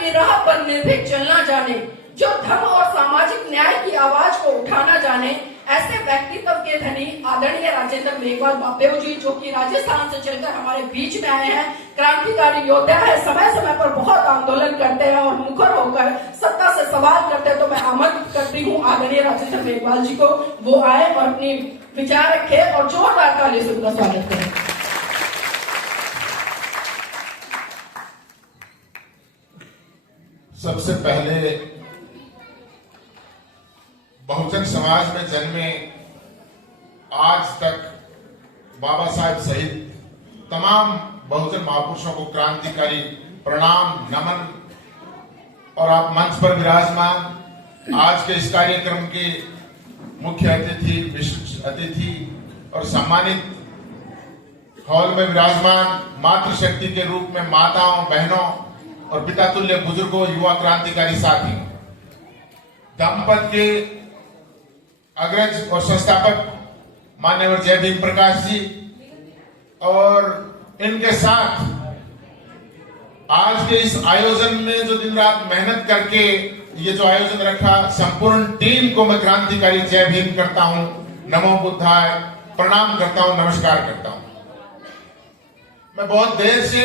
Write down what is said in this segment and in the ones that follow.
की राह पर निर्भीक चलना जाने, जो धर्म और सामाजिक न्याय की आवाज को उठाना जाने, ऐसे व्यक्तित्व के धनी आदरणीय राजेंद्र मेघवाल बापेव जी, जो कि राजस्थान से चलकर हमारे बीच में आए हैं, क्रांतिकारी योद्धा है, समय समय पर बहुत आंदोलन करते हैं और मुखर होकर सत्ता से सवाल करते हैं। तो मैं आमंत्रित करती हूँ आदरणीय राजेंद्र मेघवाल जी को, वो आए और अपनी विचार रखे और जोरदार ताली से उनका स्वागत करें। सबसे पहले बहुजन समाज में जन्मे आज तक बाबा साहेब सहित तमाम बहुजन महापुरुषों को क्रांतिकारी प्रणाम नमन। और आप मंच पर विराजमान आज के इस कार्यक्रम के मुख्य अतिथि, विशिष्ट अतिथि और सम्मानित हॉल में विराजमान मातृशक्ति के रूप में माताओं, बहनों और पिता तुल्य बुजुर्गों, युवा क्रांतिकारी साथी, दंपत के अग्रज और संस्थापक मान्यवर जय भीम प्रकाश जी और इनके साथ आज के इस आयोजन में जो दिन रात मेहनत करके ये जो आयोजन रखा, संपूर्ण टीम को मैं क्रांतिकारी जय भीम करता हूं, नमो बुद्धाय, प्रणाम करता हूं, नमस्कार करता हूं। मैं बहुत देर से,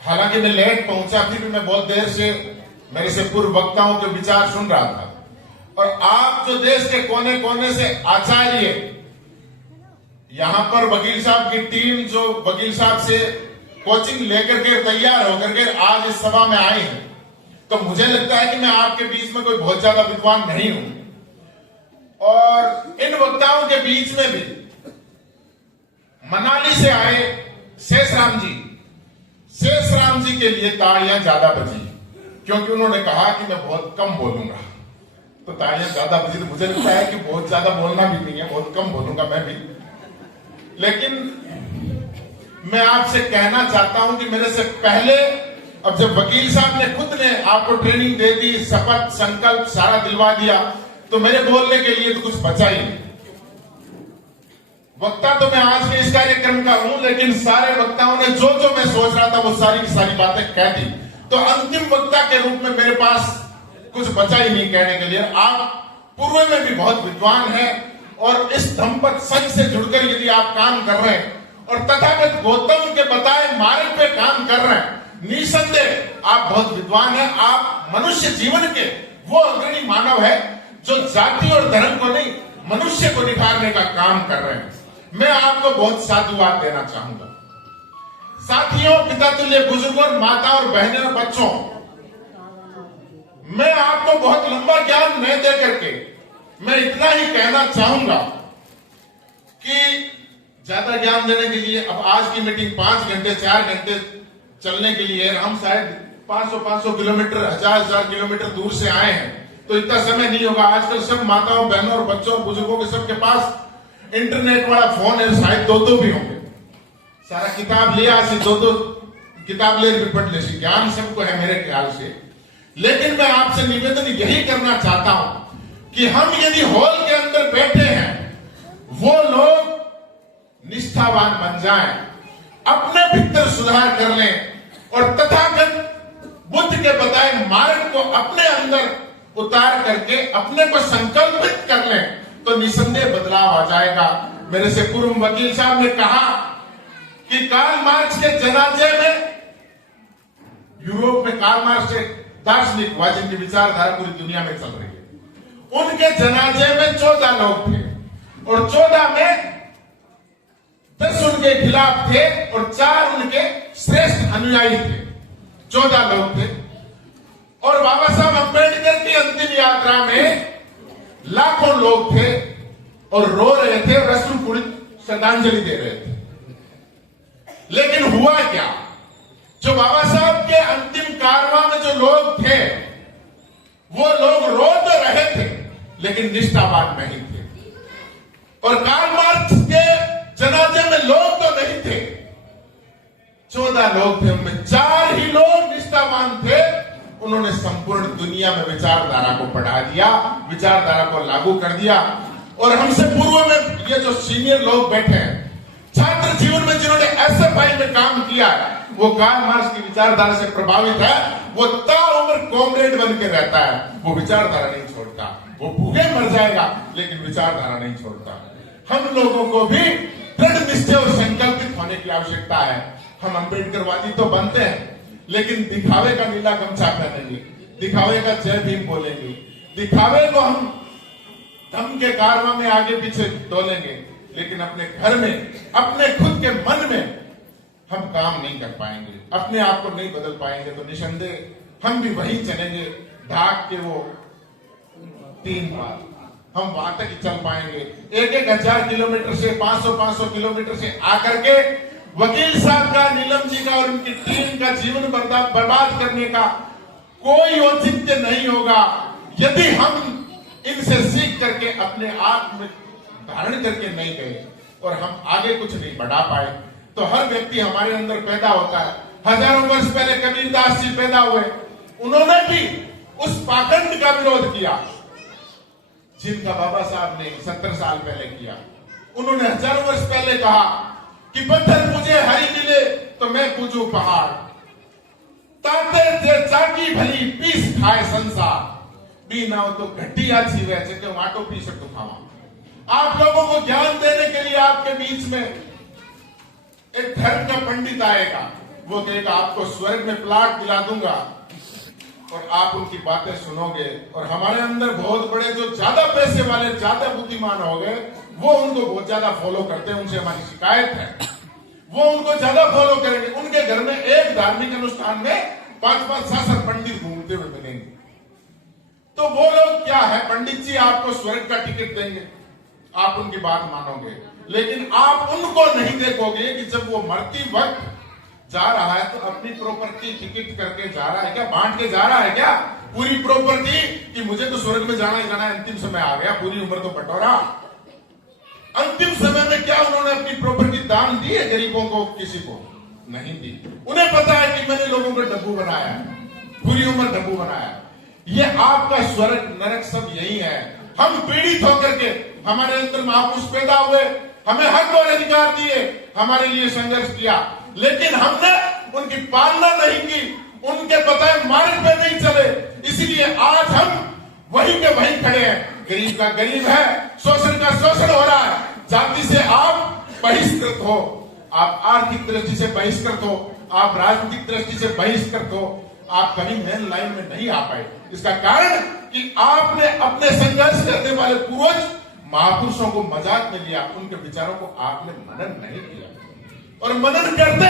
हालांकि मैं लेट पहुंचा, फिर भी मैं बहुत देर से मेरे से पूर्व वक्ताओं के विचार सुन रहा था। और आप जो देश के कोने कोने से आचार्य, यहां पर वकील साहब की टीम जो वकील साहब से कोचिंग लेकर के तैयार होकर के आज इस सभा में आए हैं, तो मुझे लगता है कि मैं आपके बीच में कोई बहुत ज्यादा विद्वान नहीं हूं। और इन वक्ताओं के बीच में भी मनाली से आए शेषराम जी के लिए तालियां ज्यादा बजी, क्योंकि उन्होंने कहा कि मैं बहुत कम बोलूंगा, तो तालियां ज्यादा बजी। तो मुझे लगता है कि बहुत ज्यादा बोलना भी नहीं है, बहुत कम बोलूंगा मैं भी। लेकिन मैं आपसे कहना चाहता हूं कि मेरे से पहले, अब जब वकील साहब ने खुद ने आपको ट्रेनिंग दे दी, शपथ संकल्प सारा दिलवा दिया, तो मेरे बोलने के लिए तो कुछ बचा ही नहीं। वक्ता तो मैं आज के इस कार्यक्रम का हूं, लेकिन सारे वक्ताओं ने जो जो मैं सोच रहा था वो सारी की सारी बातें कह दी। तो अंतिम वक्ता के रूप में मेरे पास कुछ बचा ही नहीं कहने के लिए। आप पूर्व में भी बहुत विद्वान हैं और इस दंपत संघ से जुड़कर यदि आप काम कर रहे हैं और तथागत गौतम के बताए मार्ग पे काम कर रहे हैं, निसंदेह आप बहुत विद्वान हैं। आप मनुष्य जीवन के वो अग्रणी मानव है जो जाति और धर्म को नहीं, मनुष्य को निखारने का काम कर रहे हैं। मैं आपको बहुत साधुवाद देना चाहूंगा। साथियों, पिता तुल्य बुजुर्गों, माता और बहनें और बच्चों, मैं आपको बहुत लंबा ज्ञान न दे करके मैं इतना ही कहना चाहूंगा कि ज्यादा ज्ञान देने के लिए अब आज की मीटिंग 5 घंटे 4 घंटे चलने के लिए, हम शायद 500 किलोमीटर 1000 किलोमीटर दूर से आए हैं, तो इतना समय नहीं होगा। आजकल सब माताओं, बहनों और बच्चों और बुजुर्गों के सबके पास इंटरनेट वाला फोन है, शायद 2 भी होंगे। सारा किताब लिया, 2 किताब ले पढ़ ले, ज्ञान सबको है मेरे ख्याल से। लेकिन मैं आपसे निवेदन यही करना चाहता हूं कि हम यदि हॉल के अंदर बैठे हैं, वो लोग निष्ठावान बन जाएं, अपने भीतर सुधार कर लें और तथागत बुद्ध के बताए मार्ग को अपने अंदर उतार करके अपने को संकल्पित कर लें, तो निसंदेह बदलाव आ जाएगा। मेरे से पूर्व वकील साहब ने कहा कि कार्ल मार्क्स के जनाजे में, यूरोप में कार्ल मार्क्स एक दार्शनिक हुआ जिनकी विचारधारा पूरी दुनिया में चल रही है, उनके जनाजे में 14 लोग थे और 14 में 10 उनके खिलाफ थे और 4 उनके श्रेष्ठ अनुयायी थे। 14 लोग थे। और बाबा साहब अम्बेडकर की अंतिम यात्रा में लाखों लोग थे और रो रहे थे, अश्रुपूरित श्रद्धांजलि दे रहे थे। लेकिन हुआ क्या, जो बाबा साहब के अंतिम कारवां में जो लोग थे, वो लोग रो तो रहे थे लेकिन निष्ठावान नहीं थे। और कार्ल मार्क्स के जनाजे में लोग तो नहीं थे, 14 लोग थे, उनमें 4 ही लोग निष्ठावान थे। उन्होंने संपूर्ण दुनिया में विचारधारा को बढ़ा दिया, विचारधारा को लागू कर दिया। और हमसे पूर्व में ये जो सीनियर लोग बैठे हैं, छात्र जीवन में जिन्होंने एसएफआई में काम किया, वो कार्ल मार्क्स की विचारधारा से प्रभावित है, वो ताउम्र कॉमरेड बन के रहता है, वो विचारधारा नहीं छोड़ता। वो भूखे मर जाएगा लेकिन विचारधारा नहीं छोड़ता। हम लोगों को भी दृढ़ निश्चय और संकल्पित होने की आवश्यकता है। हम अम्बेडकरवादी तो बनते हैं लेकिन दिखावे का नीला गमछा पहनेंगे, दिखावे का जय भीम बोलेंगे, दिखावे को हम धम के कारवां में आगे पीछे डोलेंगे, लेकिन अपने घर में, अपने खुद के मन में हम काम नहीं कर पाएंगे, अपने आप को नहीं बदल पाएंगे, तो निसंदेह हम भी वहीं चलेंगे ढाक के वो 3 बार। हम वहां तक ही चल पाएंगे। 1,000 किलोमीटर से 500 किलोमीटर से आकर के वकील साहब का, नीलम जी का और उनकी टीम का जीवन बर्बाद करने का कोई औचित्य नहीं होगा यदि हम इनसे सीख करके अपने आप में धारण करके नहीं गए और हम आगे कुछ नहीं बढ़ा पाए। तो हर व्यक्ति हमारे अंदर पैदा होता है। हजारों वर्ष पहले कबीरदास जी पैदा हुए, उन्होंने भी उस पाखंड का विरोध किया जिनका बाबा साहब ने 70 साल पहले किया। उन्होंने हजारों वर्ष पहले कहा कि पत्थर पूजे हरी मिले तो मैं पूजू पहाड़, ताते ते चाकी भली पीस खाए संसार, बी ना हो तो घटिया छीवे के वाटो पी सकते खावा। आप लोगों को ज्ञान देने के लिए आपके बीच में एक धर्म का पंडित आएगा, वो कहेगा आपको स्वर्ग में प्लाट दिला दूंगा और आप उनकी बातें सुनोगे। और हमारे अंदर बहुत बड़े जो ज्यादा पैसे वाले, ज्यादा बुद्धिमान हो गए, वो उनको बहुत ज्यादा फॉलो करते हैं, उनसे हमारी शिकायत है। वो उनको ज्यादा फॉलो करेंगे। उनके घर में एक धार्मिक अनुष्ठान में 5-5 शास्त्र पंडित घूमते हुए मिलेंगे। तो वो लोग क्या है, पंडित जी आपको स्वर्ग का टिकट देंगे, आप उनकी बात मानोगे, लेकिन आप उनको नहीं देखोगे कि जब वो मरती वक्त जा रहा है तो अपनी प्रॉपर्टी टिकट करके जा रहा है क्या, बांट के जा रहा है क्या पूरी प्रॉपर्टी, कि मुझे तो स्वर्ग में जाना ही जाना है, अंतिम समय आ गया, पूरी उम्र तो बटोरा। अंतिम समय में क्या उन्होंने अपनी प्रॉपर्टी दान दी है गरीबों को? किसी को नहीं दी। उन्हें पता है कि मैंने लोगों को डब्बू बनाया, पूरी उम्र डब्बू बनाया। ये आपका स्वर्ग नरक सब यही है। हम पीड़ित होकर के, हमारे अंदर महापुरुष पैदा हुए, हमें हक और अधिकार दिए, हमारे लिए संघर्ष किया, लेकिन हमने उनकी पालना नहीं की, उनके बताए मार्ग पे नहीं चले, इसीलिए आज हम वहीं के वहीं खड़े हैं। गरीब का गरीब है, शोषण का शोषण हो रहा है, जाति से आप बहिष्कृत हो, आप आर्थिक दृष्टि से बहिष्कृत हो, आप राजनीतिक दृष्टि से बहिष्कृत हो, आप कहीं मेन लाइन में नहीं आ पाए। इसका कारण कि आपने अपने संघर्ष करने वाले पूर्वज महापुरुषों को मजाक में लिया, उनके विचारों को आपने मनन नहीं किया। और मनन करते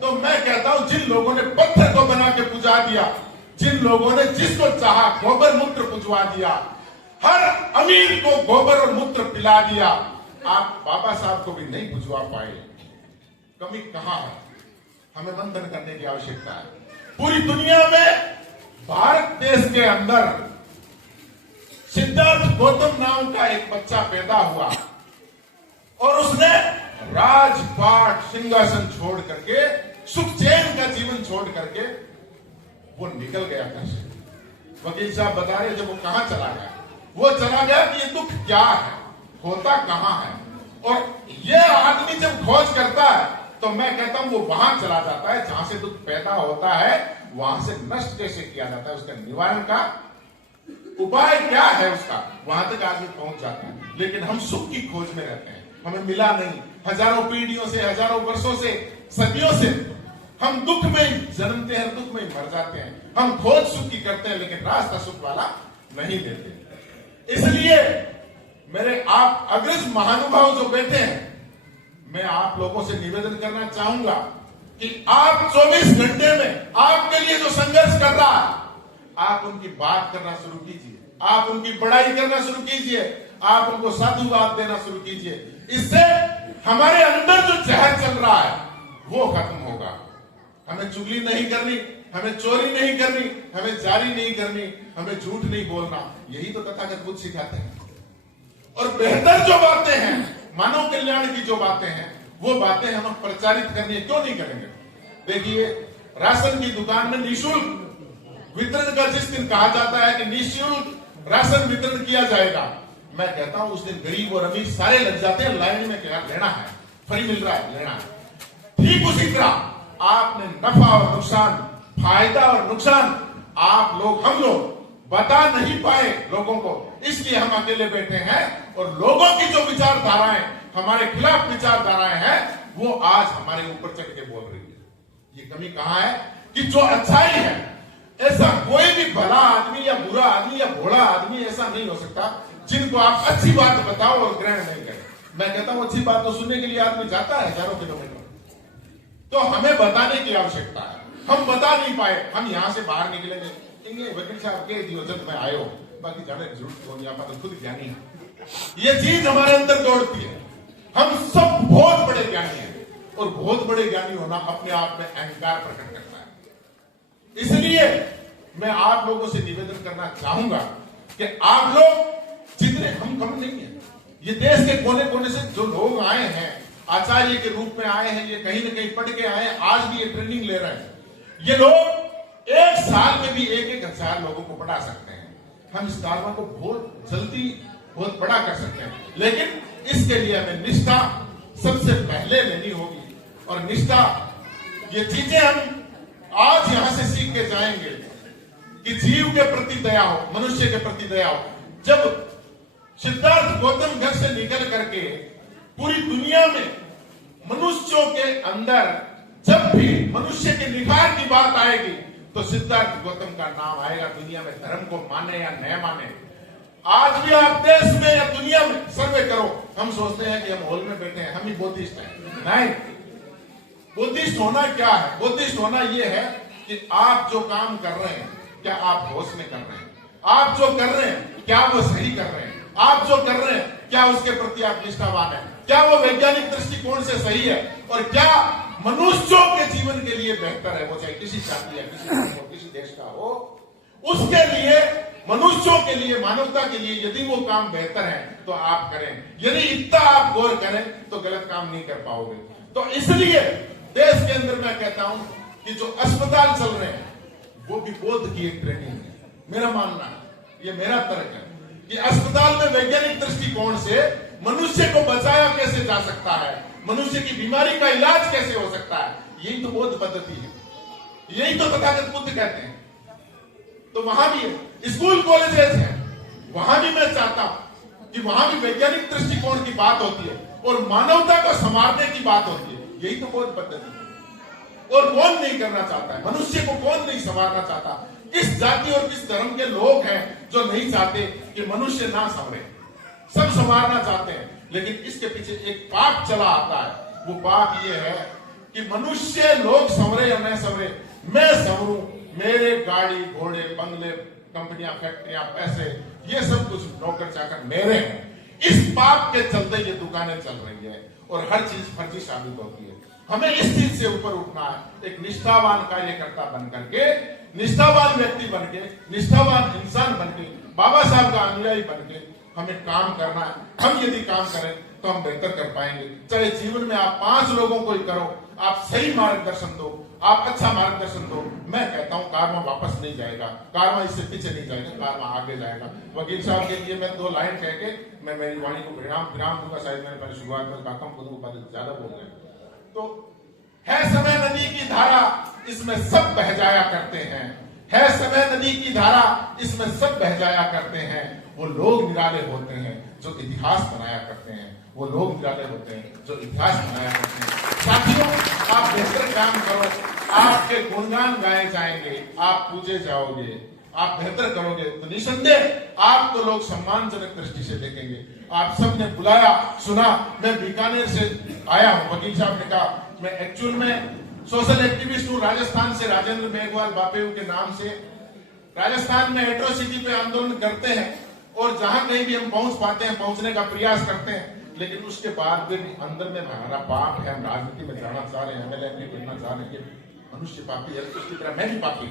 तो मैं कहता हूं, जिन लोगों ने पत्थर को बना के पुजा दिया, जिन लोगों ने जिसको चाहा गोबर मूत्र पुजवा दिया, हर अमीर को गोबर और मूत्र पिला दिया, आप बाबा साहब को भी नहीं पुजवा पाए। कमी कहां है? हमें मंथन करने की आवश्यकता है। पूरी दुनिया में भारत देश के अंदर सिद्धार्थ गौतम नाम का एक बच्चा पैदा हुआ और उसने राजपाट सिंहासन छोड़ करके, सुख चैन का जीवन छोड़ करके वो निकल गया घर से। वकील साहब बता रहे जब वो कहां चला गया, वो चला गया कि ये दुख क्या है, होता कहां है। और ये आदमी जब खोज करता है तो मैं कहता हूं वो वहां चला जाता है जहां से दुख पैदा होता है, वहां से नष्ट कैसे किया जाता है, उसका निवारण का उपाय क्या है, उसका वहां तक आदमी पहुंच जाता है। लेकिन हम सुख की खोज में रहते हैं, हमें मिला नहीं। हजारों पीढ़ियों से, हजारों वर्षों से, सदियों से हम दुख में ही जन्मते हैं, दुख में ही मर जाते हैं। हम खोज सुख की करते हैं लेकिन रास्ता सुख वाला नहीं देते। इसलिए मेरे आप अग्रज महानुभाव जो बैठे हैं, मैं आप लोगों से निवेदन करना चाहूंगा कि आप 24 घंटे में आपके लिए जो संघर्ष कर रहा है, आप उनकी बात करना शुरू कीजिए, आप उनकी बड़ाई करना शुरू कीजिए, आप उनको साधुवाद देना शुरू कीजिए। इससे हमारे अंदर जो जहर चल रहा है वो खत्म होगा। हमें चुगली नहीं करनी, हमें चोरी नहीं करनी, हमें जारी नहीं करनी, हमें झूठ नहीं बोलना। यही तो तथागत बुद्ध सिखाते हैं। और बेहतर जो बातें हैं, मानव कल्याण की जो बातें हैं, वो बातें हम प्रचारित करनी है, क्यों नहीं करेंगे? देखिए, राशन की दुकान में निःशुल्क वितरण का जिस दिन कहा जाता है कि निःशुल्क राशन वितरण किया जाएगा, मैं कहता हूं उस दिन गरीब और अमीर सारे लग जाते हैं लाइन में, क्या लेना है, फ्री मिल रहा है, लेना है। ठीक उसी तरह आपने नफा और नुकसान, फायदा और नुकसान आप लोग, हम लोग बता नहीं पाए लोगों को, इसलिए हम अकेले बैठे हैं। और लोगों की जो विचारधाराएं, हमारे खिलाफ विचारधाराएं हैं, वो आज हमारे ऊपर चढ़ के बोल रही है। ये कमी कहां है कि जो अच्छाई है, ऐसा कोई भी भला आदमी या बुरा आदमी या भोला आदमी ऐसा नहीं हो सकता जिनको आप अच्छी बात बताओ और ग्रहण नहीं करें। मैं कहता हूं अच्छी बात तो सुनने के लिए आदमी जाता है हजारों किलोमीटर, तो हमें बताने की आवश्यकता है। हम बता नहीं पाए, हम यहां से बाहर निकलेंगे, वकील साहब के दिवजन में आयो, बाकी जाने की जरूरत नहीं, आप तो खुद ज्ञानी है। ये चीज हमारे अंदर दौड़ती है। हम सब बहुत बड़े ज्ञानी हैं, और बहुत बड़े ज्ञानी होना अपने आप में अहंकार प्रकट करता है। इसलिए मैं आप लोगों से निवेदन करना चाहूंगा कि आप लोग जितने, हम कम नहीं है, ये देश के कोने कोने से जो लोग आए हैं, आचार्य के रूप में आए हैं, ये कहीं ना कहीं पढ़ के आए हैं, आज भी ये ट्रेनिंग ले रहे हैं। ये लोग एक साल में भी 1,000 लोगों को पढ़ा सकते हैं। हम इस कारवा को बहुत जल्दी बहुत बड़ा कर सकते हैं, लेकिन इसके लिए हमें निष्ठा सबसे पहले लेनी होगी। और निष्ठा, ये चीजें हम आज यहां से सीख के जाएंगे कि जीव के प्रति दया हो, मनुष्य के प्रति दया हो। जब सिद्धार्थ गौतम घर से निकल करके पूरी दुनिया में मनुष्यों के अंदर जब भी मनुष्य के निखार की बात आएगी तो सिद्धार्थ गौतम का नाम आएगा। दुनिया में धर्म को माने या न माने, आज भी आप देश में या दुनिया में सर्वे करो, हम सोचते हैं कि हम हॉल में बैठे हैं, हम ही बुद्धिस्ट हैं। नहीं, बुद्धिस्ट होना क्या है? बुद्धिस्ट होना यह है कि आप जो काम कर रहे हैं, क्या आप होश में कर रहे हैं? आप जो कर रहे हैं, क्या वो सही कर रहे हैं? आप जो कर रहे हैं, क्या उसके प्रति आप निष्ठावान हैं? क्या वो वैज्ञानिक दृष्टिकोण से सही है? और क्या मनुष्यों के जीवन के लिए बेहतर है? वो चाहे किसी जाति या किसी देश का हो, उसके लिए, मनुष्यों के लिए, मानवता के लिए यदि वो काम बेहतर है तो आप करें। यदि इतना आप गौर करें तो गलत काम नहीं कर पाओगे। तो इसलिए देश के अंदर मैं कहता हूं कि जो अस्पताल चल रहे हैं वो भी बोध की एक ट्रेनिंग है। मेरा मानना है, ये मेरा तर्क है कि अस्पताल में वैज्ञानिक दृष्टिकोण से मनुष्य को बचाया कैसे जा सकता है, मनुष्य की बीमारी का इलाज कैसे हो सकता है, यही तो बोध पद्धति है, यही तो तथागत बुद्ध कहते हैं। तो वहां भी स्कूल कॉलेजेस हैं, वहां भी मैं चाहता हूं कि वहां भी वैज्ञानिक दृष्टिकोण की बात होती है और मानवता को संवारने की बात होती है। यही तो बोध पद्धति है। और कौन नहीं करना चाहता है? मनुष्य को कौन नहीं संवारना चाहता? किस जाति और किस धर्म के लोग हैं जो नहीं चाहते कि मनुष्य ना संवरे? सब संवारना चाहते हैं, लेकिन इसके पीछे एक पाप चला आता है। वो पाप ये है कि मनुष्य, लोग संवरे या न संवरे, मैं संवरूं, मेरे गाड़ी घोड़े बंगले कंपनियां फैक्ट्रियां पैसे ये सब कुछ नौकर चाकर मेरे हैं। इस पाप के चलते ये दुकानें चल रही है और हर चीज फर्जी साबित होती है। हमें इस चीज से ऊपर उठना है, एक निष्ठावान कार्यकर्ता बन करके, निष्ठावान व्यक्ति बन के, निष्ठावान इंसान बन के, बाबा साहब का अनुयायी बन के हमें काम करना है। हम यदि काम करें तो हम बेहतर कर पाएंगे। चाहे जीवन में आप 5 लोगों को ही करो, आप सही मार्गदर्शन दो, आप अच्छा मार्गदर्शन दो, मैं कहता हूं कार्मा वापस नहीं जाएगा, कार्मा इससे पीछे नहीं जाएगा, कार्मा आगे जाएगा। वकील साहब के लिए मैं 2 लाइन कह के मैं मेरी वाणी को विराम दूंगा। शायद मैंने पहले शुरुआत में कहा था, खुद ज्यादा बोल रहे हैं। तो है समय नदी की धारा, इसमें सब बह जाया करते हैं। है समय नदी की धारा, इसमें सब बह जाया करते हैं। वो लोग निराले होते हैं जो इतिहास बनाया करते हैं। वो लोग निराले होते हैं जो इतिहास बनाया करते हैं। साथियों, आप बेहतर काम करो, आपके गुणगान गाए जाएंगे, आप पूजे जाओगे, आप बेहतर करोगे तो निसंदेह आपको लोग सम्मानजनक दृष्टि से देखेंगे। आप सबने बुलाया, सुना, मैं बीकानेर से आया हूं। वकील साहब ने कहा मैं एक्चुअल में सोशल एक्टिविस्ट हूं, राजस्थान से राजेंद्र मेघवाल बापेऊ के नाम से राजस्थान में एट्रोसिटी पे आंदोलन करते हैं और जहां कहीं भी हम पहुंच पाते हैं पहुंचने का प्रयास करते हैं। लेकिन उसके बाद भी अंदर में हमारा पाप है, हम राजनीति में जाना चाह रहे हैं, एमएलए बनना चाह रहे हैं। मनुष्य पापी है, उसकी तरह मैं भी पापी,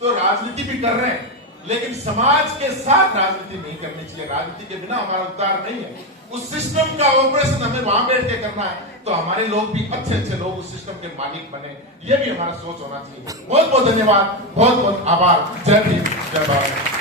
तो राजनीति भी कर रहे हैं, लेकिन समाज के साथ राजनीति नहीं करनी चाहिए। राजनीति के बिना हमारा उद्धार नहीं है। उस सिस्टम का ऑपरेशन हमें वहां बैठ के करना है, तो हमारे लोग भी अच्छे लोग उस सिस्टम के मालिक बने, ये भी हमारा सोच होना चाहिए। बहुत बहुत धन्यवाद, बहुत बहुत आभार। जय भीम, जय भारत।